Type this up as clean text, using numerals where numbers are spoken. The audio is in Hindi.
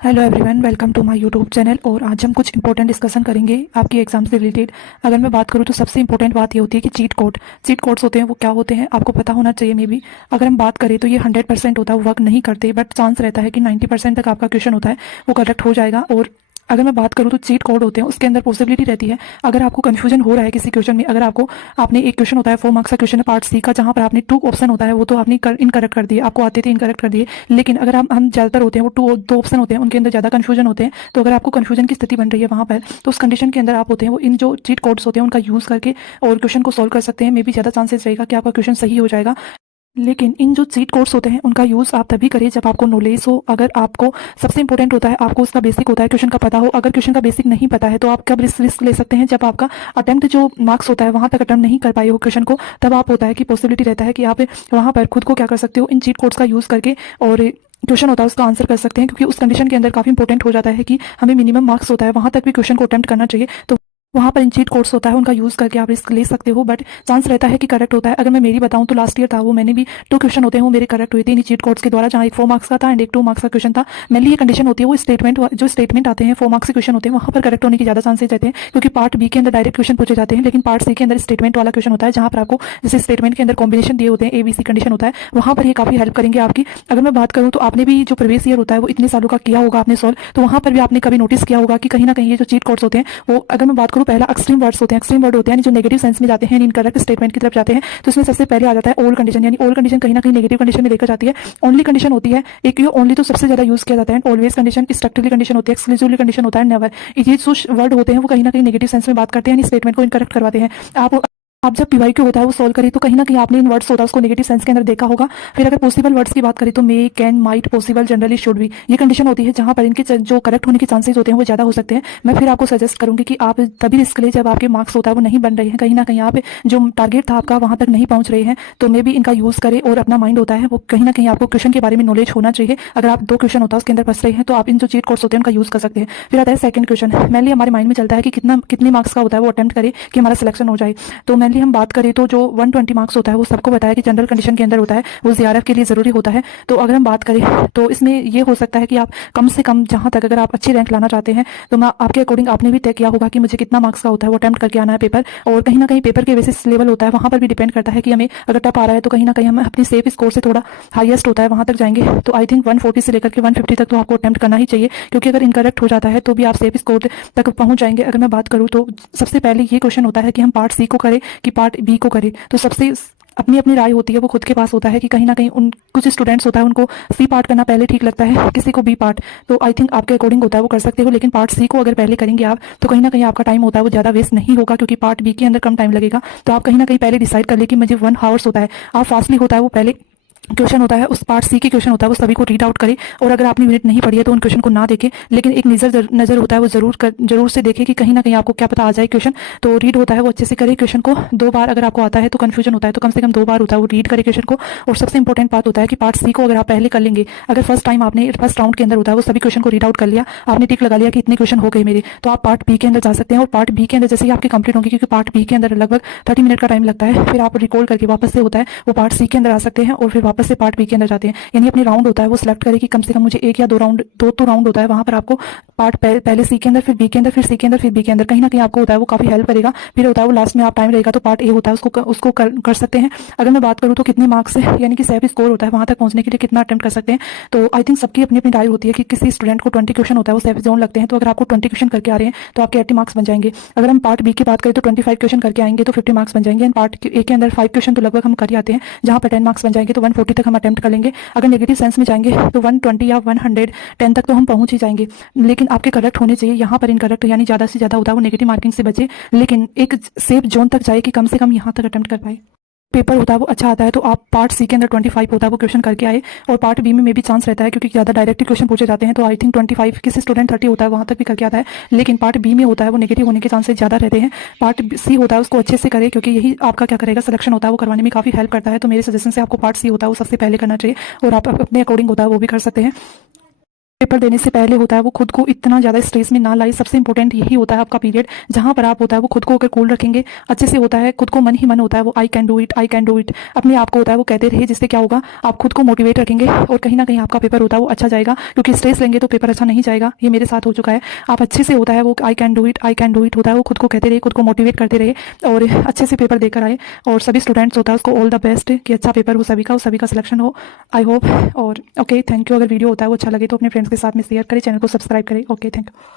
Hello everyone, welcome to my YouTube channel. और आज हम कुछ इंपॉर्टेंट डिस्कशन करेंगे आपकी एग्जाम से रिलेटेड। अगर मैं बात करूँ तो सबसे इंपॉर्टेंट बात ये होती है कि चीट कोड्स होते हैं वो क्या होते हैं, आपको पता होना चाहिए। मे बी अगर हम बात करें तो ये 100% होता है, वो वर्क नहीं करते, बट चांस रहता है कि 90% तक आपका क्वेश्चन होता है वो करेक्ट हो जाएगा। और अगर मैं बात करूँ तो चीट कोड होते हैं, उसके अंदर पॉसिबिलिटी रहती है अगर आपको कंफ्यूजन हो रहा है किसी क्वेश्चन में। अगर आपने एक क्वेश्चन होता है 4 मार्क्स का क्वेश्चन है पार्ट सी का, जहां पर आपने 2 ऑप्शन होता है वो तो आपने इनकरेक्ट कर दिए, आपको आते थे इनकरेक्ट कर दिए। लेकिन अगर हम ज्यादातर होते हैं वो दो ऑप्शन होते हैं, उनके अंदर ज्यादा कंफ्यूजन होते हैं। तो अगर आपको कंफ्यूजन की स्थिति बन रही है वहां पर, तो उस कंडीशन के अंदर आप होते हैं वो इन जो चीट कोड्स होते हैं उनका यूज करके और क्वेश्चन को सोल्व कर सकते हैं। मे बी ज्यादा चांसेस रहेगा कि आपका क्वेश्चन सही हो जाएगा। लेकिन इन जो चीट कोड्स होते हैं उनका यूज़ आप तभी करें जब आपको नॉलेज हो। अगर आपको सबसे इंपॉर्टेंट होता है आपको उसका बेसिक होता है क्वेश्चन का पता हो। अगर क्वेश्चन का बेसिक नहीं पता है तो आप कब रिस्क ले सकते हैं, जब आपका अटेम्प्ट जो मार्क्स होता है वहां तक अटेम्प्ट नहीं कर पाए हो क्वेश्चन को, तब आप होता है कि पॉसिबिलिटी रहता है कि आप वहां पर खुद को क्या कर सकते हो, इन चीट कोड्स का यूज़ करके और क्वेश्चन होता है उसका आंसर कर सकते हैं। क्योंकि उस कंडीशन के अंदर काफी इंपॉर्टेंट हो जाता है कि हमें मिनिमम मार्क्स होता है वहां तक भी क्वेश्चन को अटेम्प्ट करना चाहिए। तो वहां पर इन चीट कोड्स होता है उनका यूज करके आप रिस्क ले सकते हो, बट चांस रहता है कि करेक्ट होता है। अगर मैं मेरी बताऊं तो लास्ट ईयर था वो, मैंने भी 2 क्वेश्चन होते हैं वो मेरे करेक्ट हुए थे इन चीट कोड्स के द्वारा, जहां एक 4 मार्क्स का था एंड एक 2 मार्क्स का क्वेश्चन था। मेनली ये कंडीशन होती है वो स्टेटमेंट आते हैं 4 मार्क्स के क्वेश्चन होते हैं वहां पर करेक्ट होने की ज्यादा चांसेस रहते हैं, क्योंकि पार्ट बी के अंदर डायरेक्ट क्वेश्चन पूछे जाते हैं। लेकिन पार्ट सी के अंदर स्टेटमेंट वाला क्वेश्चन होता है, जहां पर आपको जैसे स्टेटमेंट के अंदर कॉम्बिनेशन दिए होते हैं, ABC कंडीशन होता है, वहां पर ये काफी हेल्प करेंगे आपकी। अगर मैं बात करूं तो आपने भी जो प्रीवियस ईयर होता है वो इतने सालों का किया होगा आपने सॉल्व, तो वहां पर भी आपने कभी नोटिस किया होगा कि कहीं ना कहीं ये जो चीट कोड्स होते हैं वो, अगर मैं बात करूं, पहला एक्सट्रीम वर्ड्स होते हैं, एक्सट्रीम वर्ड होते हैं जो नेगेटिव सेंस में जाते हैं, इनकरेक्ट स्टेटमेंट की तरफ जाते हैं। तो इसमें सबसे पहले आ जाता है ओल्ड कंडीशन, यानी ओल्ड कंडीशन कहीं ना कहीं नेगेटिव कंडीशन में लेकर जाती है। ओनली कंडीशन होती है एक, ये ओनली तो सबसे ज्यादा यूज किया जाता है। ऑलवेज कंडीशन, स्ट्रक्चरली कंडीशन होती है, एक्सक्लूसिवली कंडीशन होता है, नेवर। ये जो वर्ड होते हैं वो कहीं ना कहीं नेगेटिव सेंस में बात करते हैं, स्टेटमेंट को इनकरेक्ट करवाते हैं। आप जब PYQ होता है वो सॉल्व करें तो कहीं ना कहीं आपने इन वर्ड्स होता है उसको नेगेटिव सेंस के अंदर देखा होगा। फिर अगर पॉसिबल वर्ड्स की बात करें तो may, can, might, possible, generally, should भी, ये कंडीशन होती है जहां पर इनके जो करेक्ट होने के चांसेस होते हैं वो ज्यादा हो सकते हैं। मैं फिर आपको सजेस्ट करूंगी कि आप तभी रिस्क ले जब आपके मार्क्स होता है वो नहीं बन रहे हैं, कहीं ना कहीं आप जो टारगेट था आपका वहां तक नहीं पहुंच रहे हैं, तो मे भी इनका यूज करें। और अपना माइंड होता है वो कहीं ना कहीं आपको क्वेश्चन के बारे में नॉलेज होना चाहिए। अगर आप 2 क्वेश्चन होता है उसके अंदर फंस रहे हैं तो आप इन जो चीट कोड्स होते हैं उनका यूज कर सकते हैं। फिर आता है सेकंड क्वेश्चन। मेनली हमारे माइंड में चलता है कि कितने मार्क्स का होता है वो अटेम्प्ट करें कि हमारा सिलेक्शन हो जाए। तो मेनली हम बात करें तो जो 120 मार्क्स होता है वो सबको बताया कि जनरल कंडीशन के अंदर होता है, वो CRF के लिए जरूरी होता है। तो अगर हम बात करें तो इसमें ये हो सकता है कि आप कम से कम, जहां तक अगर आप अच्छी रैंक लाना चाहते हैं तो मैं आपके अकॉर्डिंग आपने भी तय किया होगा कि मुझे कितना मार्क्स का होता है वो अटेम्प्ट करके आना है पेपर। और कहीं ना कहीं पेपर के बेसिस लेवल होता है, वहां पर भी डिपेंड करता है कि हमें अगर टफ आ रहा है तो कहीं ना कहीं हम अपनी सेफ स्कोर से थोड़ा हाईएस्ट होता है वहां तक जाएंगे। तो आई थिंक 140 से लेकर के 150 तक तो आपको अटेम्प्ट करना ही चाहिए, क्योंकि अगर इनकरेक्ट हो जाता है तो भी आप सेफ स्कोर तक पहुंच जाएंगे। अगर मैं बात करूं तो सबसे पहले ये क्वेश्चन होता है कि हम पार्ट सी को करें कि पार्ट बी को करें। तो सबसे अपनी अपनी राय होती है, वो खुद के पास होता है कि कहीं ना कहीं उन कुछ स्टूडेंट्स होता है उनको सी पार्ट करना पहले ठीक लगता है, किसी को बी पार्ट। तो आई थिंक आपके अकॉर्डिंग होता है वो कर सकते हो। लेकिन पार्ट सी को अगर पहले करेंगे आप तो कहीं ना कहीं आपका टाइम होता है वो ज्यादा वेस्ट नहीं होगा, क्योंकि पार्ट बी के अंदर कम टाइम लगेगा। तो आप कहीं ना कहीं पहले डिसाइड कर ले कि मुझे 1 आवर्स होता है, आप फास्टली होता है वो पहले क्वेश्चन होता है उस पार्ट सी के क्वेश्चन होता है वो सभी को रीड आउट करे। और अगर आपने यूनिट नहीं पढ़ी है तो उन क्वेश्चन को ना देखे, लेकिन एक नजर होता है वो जरूर से देखे कि कहीं ना कहीं आपको क्या पता आ जाए क्वेश्चन। तो रीड होता है वो अच्छे से करे क्वेश्चन को 2 बार, अगर आपको आता है तो कंफ्यूजन होता है तो कम से कम 2 बार होता है वो रीड करे क्वेश्चन को। और सबसे इंपॉर्टेंट बात होता है कि पार्ट सी को अगर आप पहले कर लेंगे, अगर फर्स्ट टाइम आपने फर्स्ट राउंड के अंदर होता है वो सभी क्वेश्चन को रीड आउट कर लिया, आपने टिक लगा लिया कि इतने क्वेश्चन हो गए मेरे, तो आप पार्ट बी के अंदर जा सकते हैं। और पार्ट बी के अंदर जैसे ही आपके कंप्लीट होंगे, क्योंकि पार्ट बी के अंदर लगभग 30 मिनट का टाइम लगता है, फिर आप रिकॉल करके वापस से होता है वो पार्ट सी के अंदर आ सकते हैं और फिर वापस से पार्ट बी के अंदर जाते हैं। यानी अपनी राउंड होता है वो सिलेक्ट करें कि कम से कम मुझे 1 या 2 राउंड, 2 तो राउंड होता है वहां पर आपको पार्ट पहले सी के अंदर, फिर बी के अंदर, फिर सी के अंदर, फिर बी के अंदर, कहीं ना कहीं आपको होता है वो काफी हेल्प करेगा। फिर होता है वो लास्ट में आप टाइम रहेगा तो पार्ट ए होता है उसको कर सकते हैं। अगर मैं बात करूँ तो कितने मार्क्स से, यानी कि सेफ स्कोर होता है वहां तक पहुंचने के लिए कितना अटेम्प्ट कर सकते हैं। तो आई थिंक सबकी अपनी अपनी राय होती है कि किसी स्टूडेंट को 20 क्वेश्चन होता है वो सेफ जोन लगते हैं, तो अगर आपको 20 क्वेश्चन करके आ रहे हैं तो आपके 80 मार्क्स बन जाएंगे। अगर हम पार्ट बी की बात करें तो 25 क्वेश्चन करके आएंगे तो 50 मार्क्स बन जाएंगे। पार्ट ए के अंदर 5 क्वेश्चन तो लगभग हम कर आते हैं, जहां पर 10 मार्क्स बन जाएंगे, तो 140 तक हम अटेम्प्ट कर लेंगे। अगर नेगेटिव सेंस में जाएंगे तो 120 या 110 तक तो हम पहुंच ही जाएंगे। लेकिन आपके करेक्ट होने चाहिए, यहाँ पर इनकरेक्ट यानी ज्यादा से ज्यादा होता है वो नेगेटिव मार्किंग से बचे, लेकिन एक सेफ जोन तक जाए कि कम से कम यहाँ तक अटेम्प्ट कर पाए। पेपर होता है वो अच्छा आता है तो आप पार्ट सी के अंदर 25 होता है वो क्वेश्चन करके आए, और पार्ट बी में भी चांस रहता है क्योंकि ज्यादा डायरेक्ट क्वेश्चन पूछे जाते हैं। तो आई थिंक 25, किसी स्टूडेंट 30 होता है वहां तक भी करके आता है, लेकिन पार्ट बी में होता है वो नेगेटिव होने के चांसेस ज्यादा रहते हैं। पार्ट सी होता है उसको अच्छे से करे, क्योंकि यही आपका क्या करेगा, सिलेक्शन होता है वो करवाने में काफी हेल्प करता है। तो मेरे सजेशन से आपको पार्ट सी होता है वो सबसे पहले करना चाहिए, और आप अपने अकॉर्डिंग होता है वो भी कर सकते हैं। पेपर देने से पहले होता है वो खुद को इतना ज़्यादा स्ट्रेस में ना लाए। सबसे इंपॉर्टेंट यही होता है आपका पीरियड, जहाँ पर आप होता है वो खुद को अगर कूल रखेंगे, अच्छे से होता है खुद को मन ही मन होता है वो I can do it, I can do it अपने आप को होता है वो कहते रहे, जिससे क्या होगा आप खुद को मोटिवेट रखेंगे और कहीं ना कहीं आपका पेपर होता है वो अच्छा जाएगा। क्योंकि स्ट्रेस लेंगे तो पेपर अच्छा नहीं जाएगा, ये मेरे साथ हो चुका है। आप अच्छे से होता है वो I can do it, I can do it होता है वो खुद को कहते रहे, खुद को मोटिवेट करते रहे और अच्छे से पेपर देकर आए। और सभी स्टूडेंट्स होता है उसको ऑल द बेस्ट कि अच्छा पेपर हो सभी का, सभी का सिलेक्शन हो, आई होप। और ओके, थैंक यू। अगर वीडियो होता है वो अच्छा लगे तो अपने फ्रेंड्स के साथ में शेयर करें, चैनल को सब्सक्राइब करें। Okay, thank you.